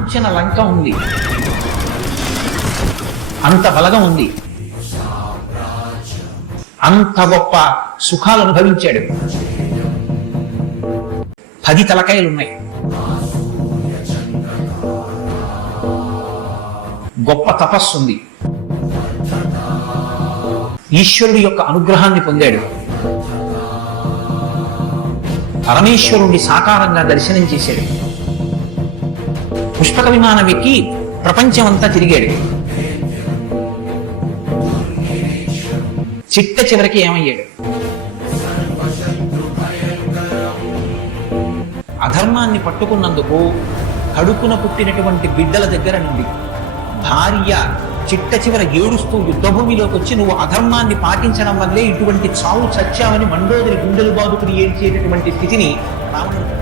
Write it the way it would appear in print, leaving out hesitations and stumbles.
కాంచన లంక ఉంది, అంత బలగం ఉంది, అంత గొప్ప సుఖాలు అనుభవించాడు. 10 తలకాయలున్నాయి, గొప్ప తపస్సు ఉంది, ఈశ్వరుడి యొక్క అనుగ్రహాన్ని పొందాడు, పరమేశ్వరుణ్ణి సాకారంగా దర్శనం చేశాడు, పుష్పక విమానం ఎక్కి ప్రపంచమంతా తిరిగాడు. చిట్ట చివరికి ఏమయ్యాడు? అధర్మాన్ని పట్టుకున్నందుకు కడుపున పుట్టినటువంటి బిడ్డల దగ్గర నుండి భార్య చిట్ట చివర ఏడుస్తూ యుద్ధభూమిలోకి వచ్చి నువ్వు అధర్మాన్ని పాటించడం వల్లే ఇటువంటి చావు చచ్చావని మండోదరి గుండెలు బాదుకుని ఏడ్చేటటువంటి స్థితిని రావణుడు